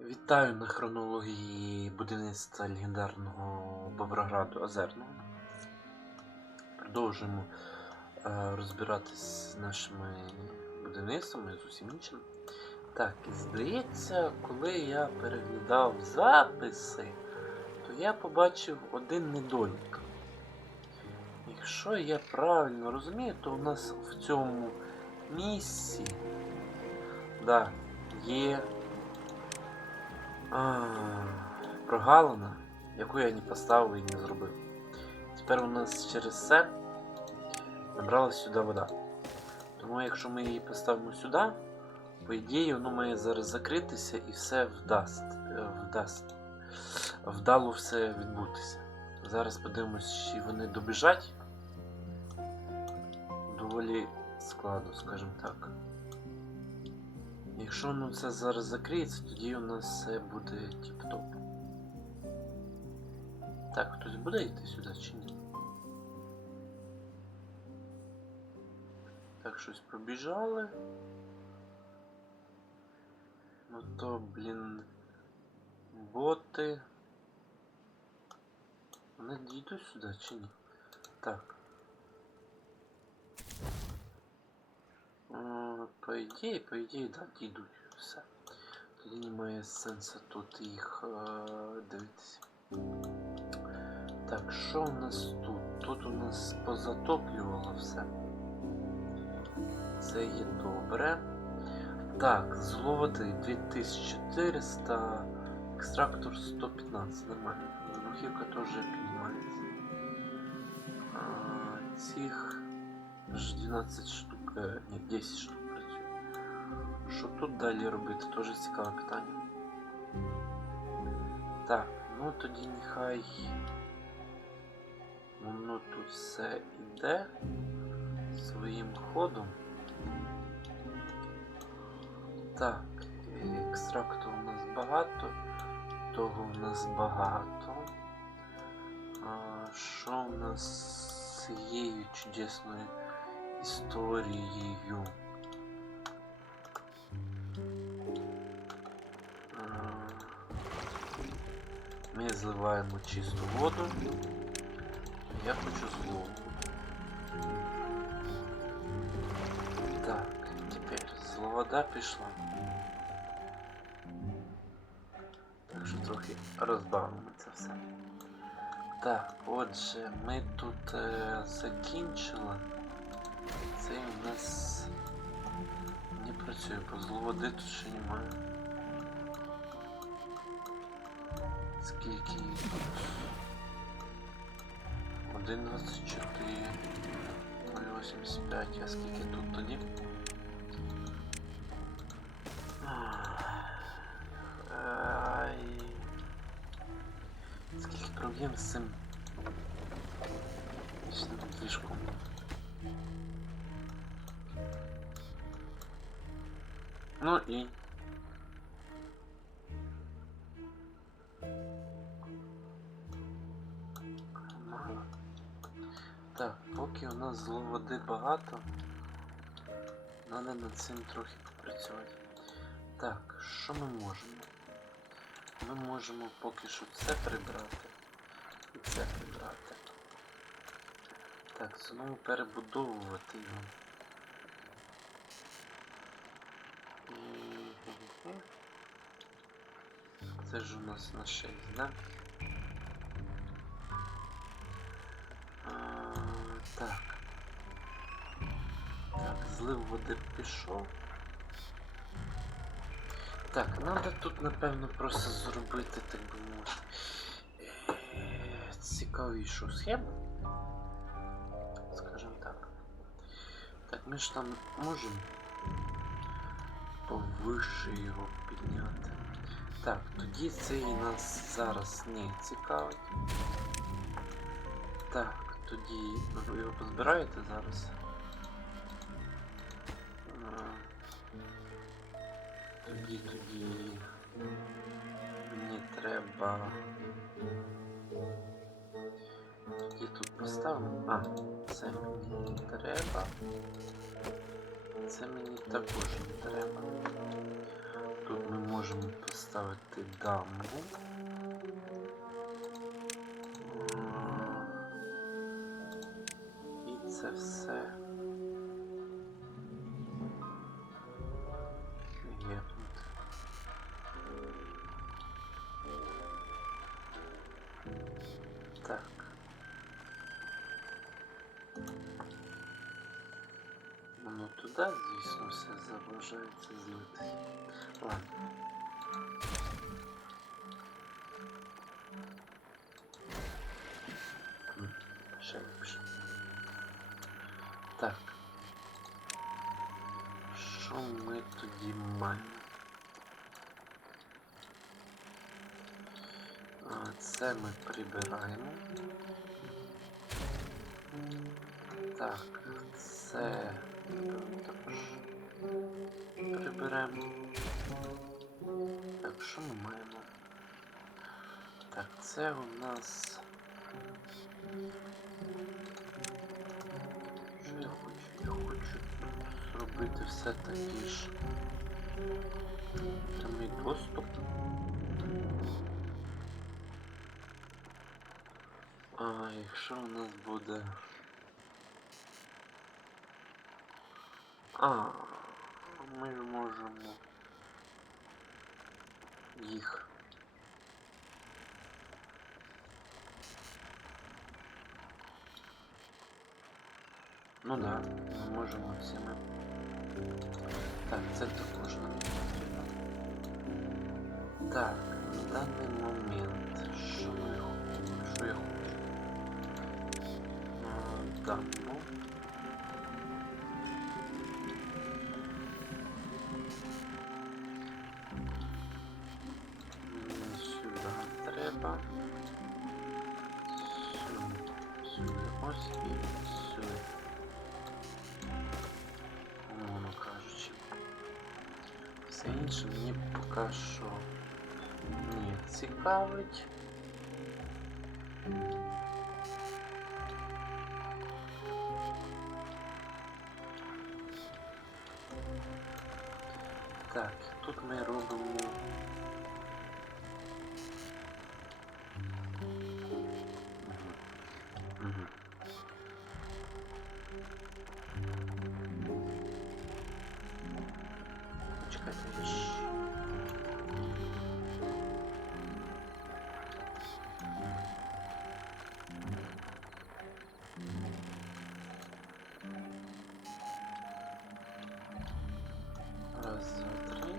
Вітаю на хронології будівництва легендарного Боброграду Озерного. Продовжуємо е, розбиратись з нашими будівництвами з усім іншим. Так, і здається, коли я переглядав записи, то я побачив один недолік. Якщо я правильно розумію, то у нас в цьому місці да, є прогалина, яку я не поставив і не зробив. Тепер у нас через це набралась сюди вода. Тому якщо ми її поставимо сюди, по ідеї воно має зараз закритися і все вдасть. е, вдасть. Вдало все відбутися. Зараз подивимось, чи вони добіжать. Доволі складно, скажімо так. Якщо ну, це зараз закриється, тоді у нас все буде тіп-топ. Так, хтось буде йти сюди чи ні? Так, щось пробіжали. Ну то, блін. Боти. Вони дійдуть сюди чи ні? Так. По ідеї, по ідеї, так, дійдуть. Все. Тоді немає сенсу тут їх е, дивитися. Так, що у нас тут? Тут у нас позатоплювало все. Це є добре. Так, зловити 2400, екстрактор 115, нормально. Рухівка теж піднімається. Цих ж 12 штук, е, ні, 10 штук працює. Що тут далі робити? Теж цікаве питання. Так, ну тоді нехай воно тут все йде своїм ходом. Так, екстракту у нас багато, того у нас багато. А, що у нас з цією чудесною історією? А, Ми зливаємо чисту воду. Я хочу злову. Так, тепер зла вода пішла. Так що трохи розбавимо це все. Так, отже, ми тут е, закінчили. Цей у нас не працює, бо зловоди тут ще немає. Скільки їх тут? 1.24, 0.85, а скільки тут тоді? Скільки проблем з цим вічним движком. Ну і. Так, поки у нас зло води багато, треба над цим трохи попрацювати. Так, що ми можемо? Ми можемо поки що це прибрати і це прибрати. Так, знову перебудовувати його. Це ж у нас на 6, да? Так. Так, злив води пішов. Так, треба тут, напевно, просто зробити, так би мовити, цікавішу схему. Скажімо так. Так, ми ж там можемо повише його підняти. Так, тоді цей нас зараз не цікавить. Так, тоді ви його позбираєте зараз. Тоді, тоді мені треба. Тоді тут поставимо. А, це мені не треба. Це мені також не треба. Тут поставить дамбу. Так. Що ми тоді маємо? Це ми прибираємо. Так, це також приберемо. Так, що ми маємо? Так, це у нас. Зробити все таки ж. Прямий доступ. А якщо у нас буде. А, ми можемо їх. Ну да, ми можемо цими. Так, це також нам. Так, на даний момент, що я хочу? що я хочу? Так, Все інше мені поки що не цікавить. Так, тут ми робимо. Раз, два, три.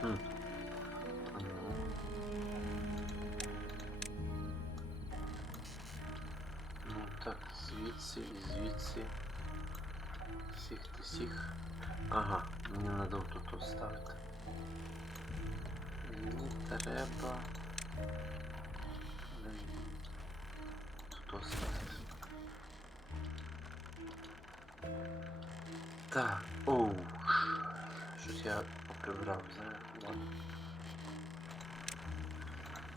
Хм. А ну. Ну так, звідси і звідси. Всіх та всіх. Ага, мені треба тут ставити. Мені треба. Тут. Так, оу. Щось я поприбрав зараз.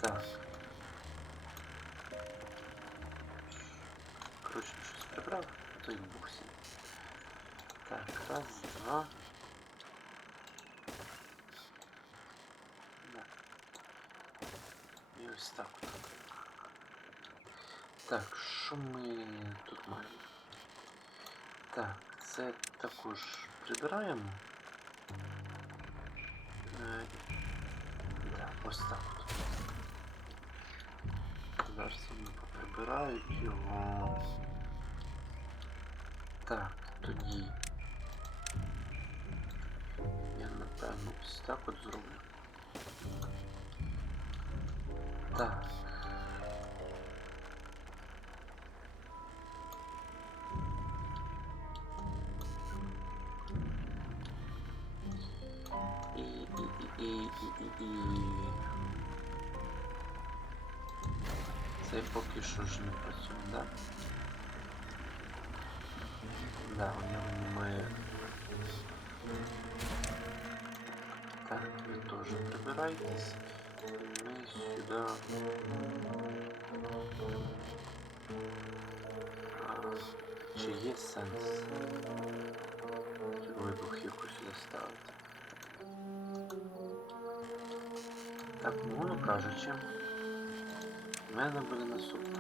Так. Коротше, щось прибрав, то й бухсі. Так, раз, два. І ось так. Так, що ми тут маємо? Так, це також прибираємо. Е, да, ось так от. Зараз вони поприбирають його. Так, тоді. Я напевно ось так от зроблю. Так. І, і, і, і, і, і. Це поки що ж не працює, да? Да, у нього немає. Так, ви теж прибирайтесь. Ми сюди. А, чи є сенс вибухівку сюди ставити? Так, умовно кажучи, в мене буде наступне.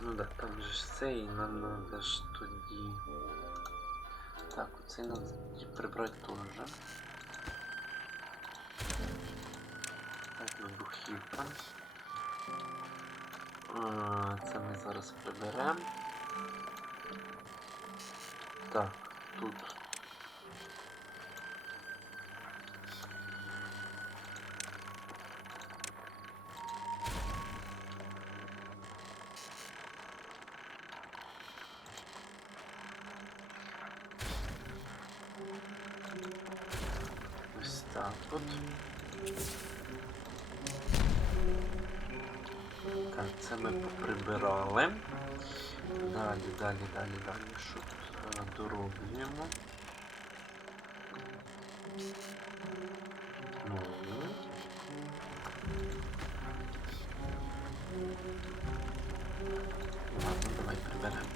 Ну да, там же ж це і нам надо ж тоді. Так, оцей надо прибрать теж. Так, на А, Це ми зараз приберемо. Так, тут. Ладно, давай приберемо.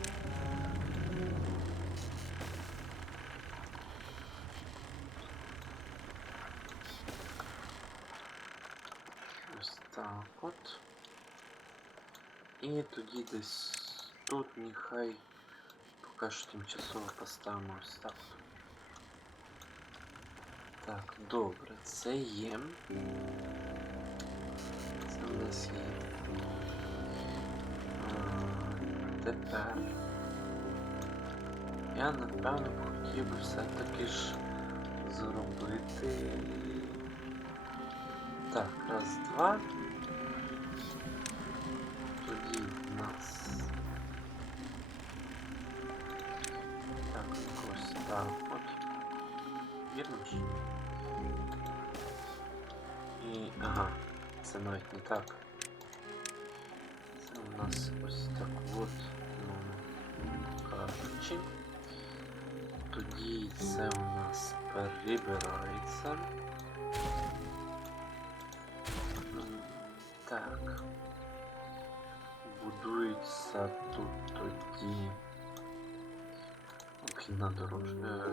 Ось так от. І тоді десь тут нехай поки що тимчасово поставимо ось так. Так, добре, це є. Це у нас є. А, тепер. Я напевно хотів би все-таки ж зробити. Так, раз, два. Тоді в нас. Так, ось так от. Вірно ж? І. Ага, це навіть не так. Це у нас ось так от, ну, кажучи. Тоді це у нас перебирається. Так. Будується тут тоді обхідна дорож... е,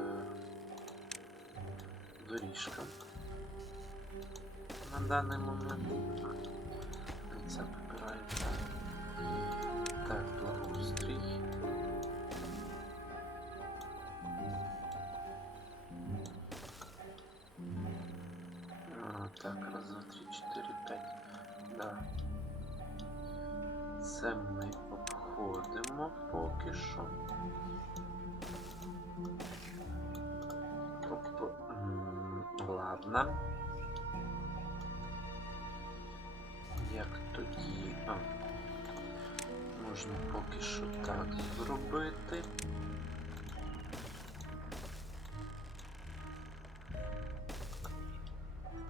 доріжка. На даний момент це вибирається. Так, благоустрій. Так, раз, два, три, чотири, п'ять. Да. Це ми обходимо поки що. Тобто, ладно. Тоді. А. Можна поки що так зробити.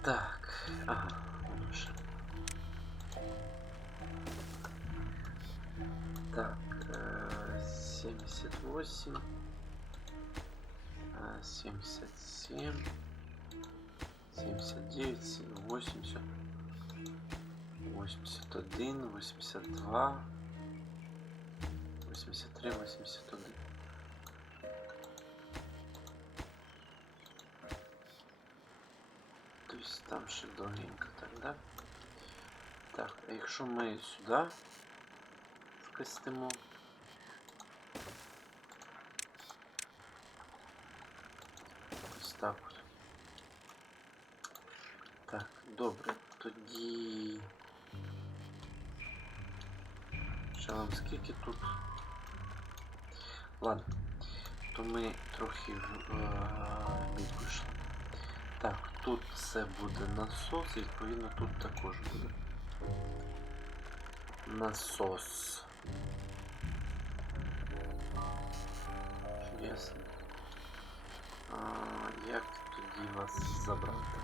Так, ага, ще. Так, э, 78, э, 77, 79, 80, 81, 82, 83, 81. Тобто там ще довгенько так, да? Так, а якщо ми сюди скостимо. Ось так. Так, добре, тоді. Вам скільки тут? Ладно, то ми трохи в е, вийшли. Так, тут це буде насос, відповідно тут також буде. Насос. Чудесно. А, як тоді вас забрати?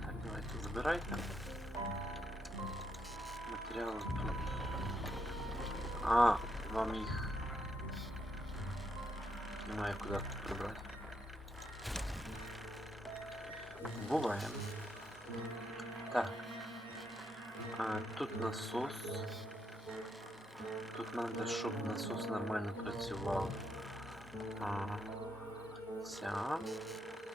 Так, давайте забирайте. Матеріали тут. А, вам їх. Немає куди прибрати. Буває. Так. А, тут насос. Тут треба, щоб насос нормально працював. А, ця.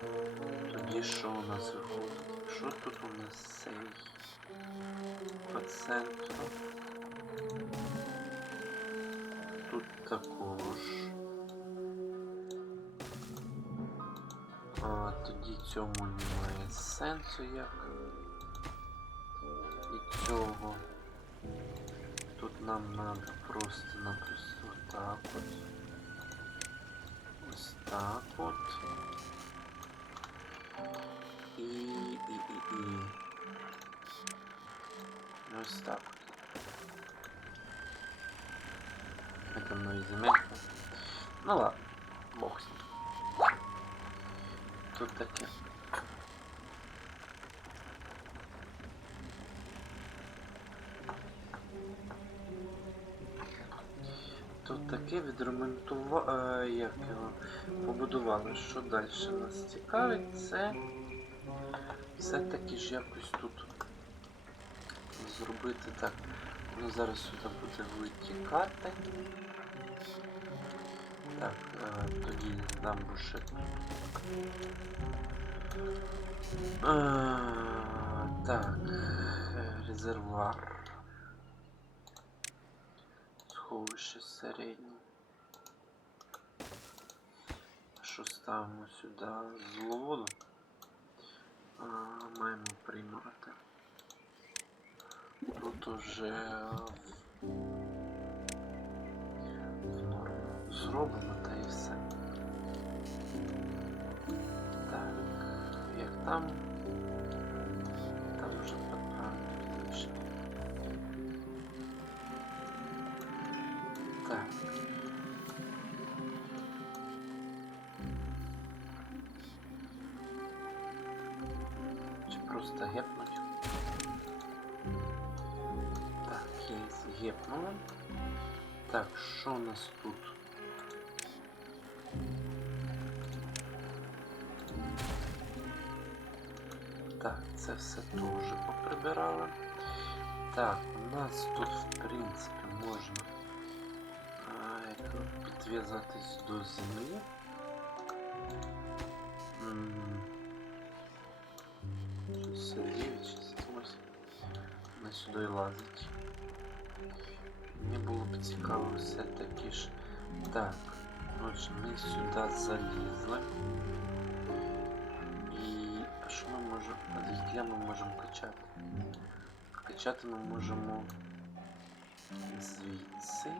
Тоді що у нас виходить? Що тут у нас цей по центру? Тут також. А, тоді цьому немає сенсу як. І цього. Тут нам треба просто-напросто так от. Ось так от. І, і, і. Ось так. Это мною земелька. Ну ладно, бог с ним. Тут таке. Тут таке відремонтували, як його побудували. Що далі нас цікавить, це все-таки ж якось тут зробити так. Ну зараз сюди буде витікати. Так, е, тоді нам ще. Е, так, резервуар. Сховище середнє. Що ставимо сюди зловоду? Маємо приймати. Тут уже в норму зроблено та і все. Так, як там? Там вже поправимо. Так. Просто гепнуть? Так, є гепнули. Так, що у нас тут? Так, це все теж поприбирали. Так, у нас тут, в як його, підв'язатись до землі. М, щось Сергійович, 68. На сюди лазить. Мені було б цікаво все-таки ж. Так, отже, ми сюди залізли. І а що ми можемо. А звідки ми можемо качати? Качати ми можемо звідси.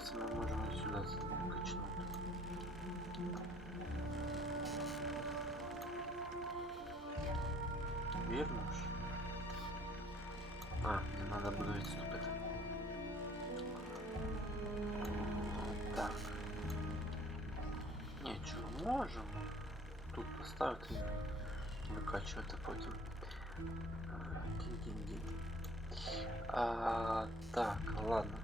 Звідси ми можемо сюди качнути. Вірно ж? А, не треба буде відступити. Так. Нічого, можемо. Тут поставити і викачувати потім. А, Кінь-кінь-кінь. А, так, ладно.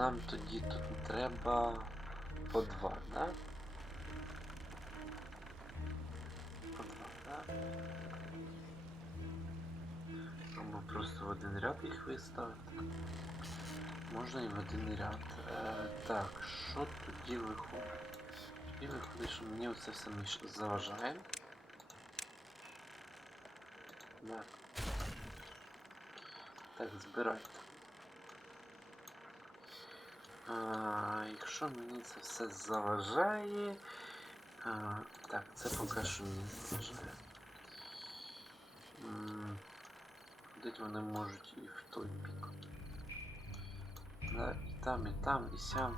Нам тоді тут треба по два, да? По два, да? Або просто в один ряд їх виставити. Можна і в один ряд. Е, так, що тоді виходить? Тоді виходить, що мені оце все заважає. Так. Так, збирайте. Якщо мені це все заважає. А, так, це поки що не заважає. М, Ходити вони можуть і в той бік. Да, і там, і там, і сям.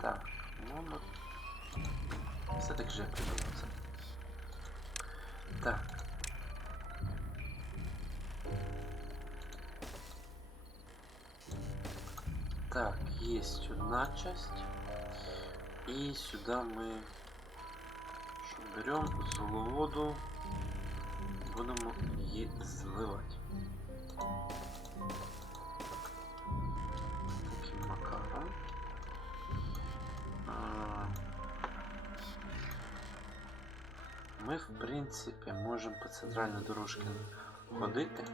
Так, ну ну. Все так же я придумав це. Так. Так, есть одна часть. И сюда мы берем злу воду, будем ее зливать. Таким макаром. Ми, в принципі, можемо по центральній дорожці ходити.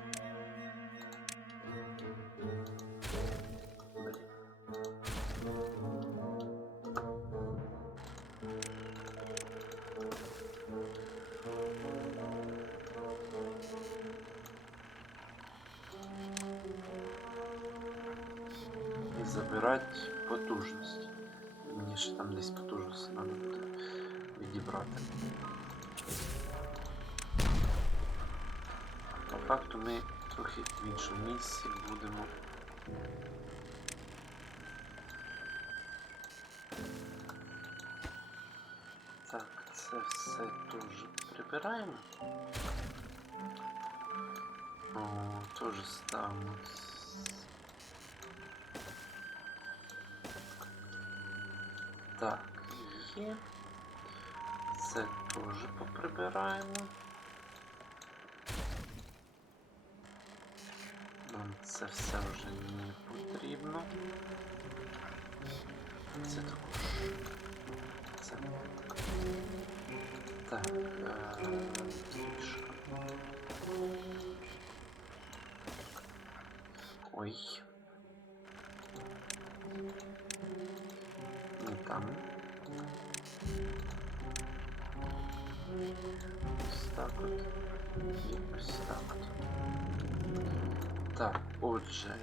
Це все теж прибираємо. О, теж ставимо. Так, є. Це теж поприбираємо. Нам це все вже не потрібно. Це також. Це так. Так, е. Ой. Не там. Ось так от. Ось так. Так, отже,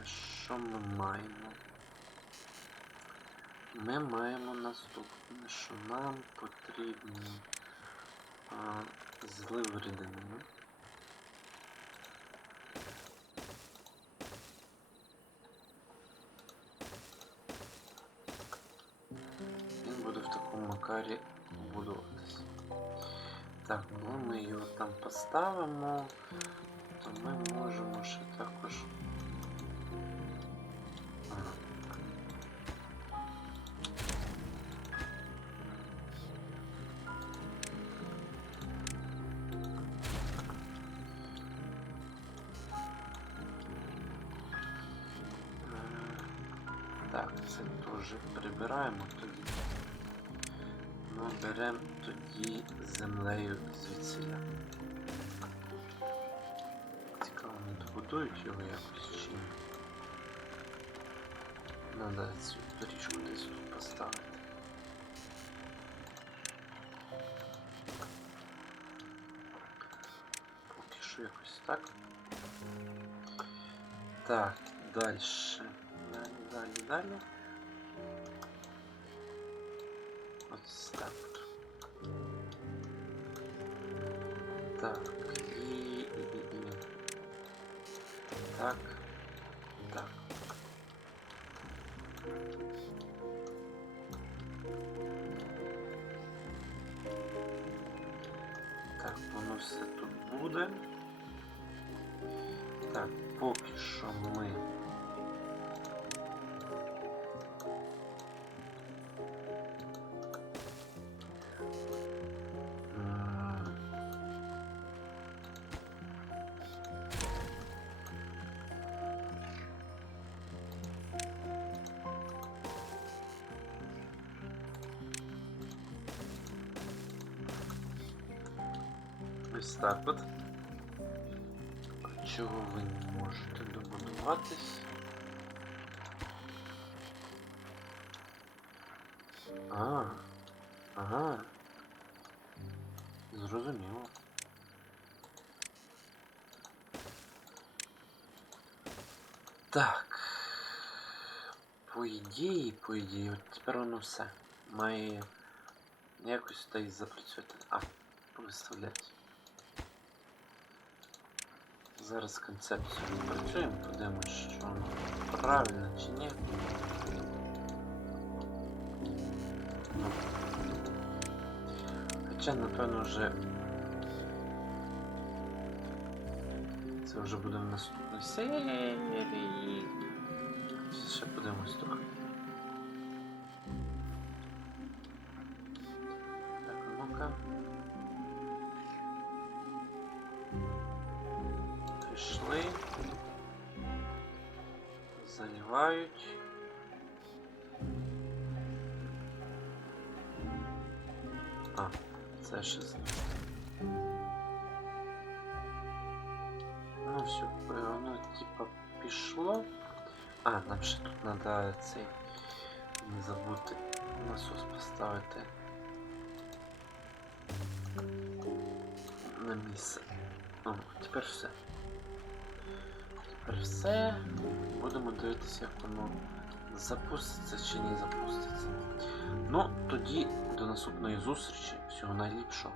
що ми маємо? Ми маємо наступне, що нам потрібні а, злив рідини. Він буде в такому макарі будуватись. Так, коли ми його там поставимо, то ми можемо ще також. Так, це теж прибираємо тоді. Ми беремо тоді землею звідсіля. Цікаво, не добудують його якось чи ні. Надо цю доріжку десь тут поставити. Поки що якось так. Так, далі. Далі, далі, далі. Ось так. от. Так, і, і, і, і. Так, так. Так, воно все тут буде. Так, поки що ми. так от. Чого ви не можете добудуватись? А, ага. Зрозуміло. Так. По ідеї, по ідеї, от тепер воно все. Має якось та й запрацювати. А, виставляти. Зараз концепцію відпрацюємо, подивимось, що правильно чи ні. Хоча, напевно, вже. Це вже буде в наступній серії. Ще подивимось трохи. пішли. Заливають. А, це ще з Ну все, воно типа пішло. А, нам ще тут треба цей... Не забути насос поставити на місце. О, тепер все. Тепер все. Будемо дивитися, як воно запуститься чи не запуститься. Ну, тоді до наступної зустрічі. Всього найліпшого.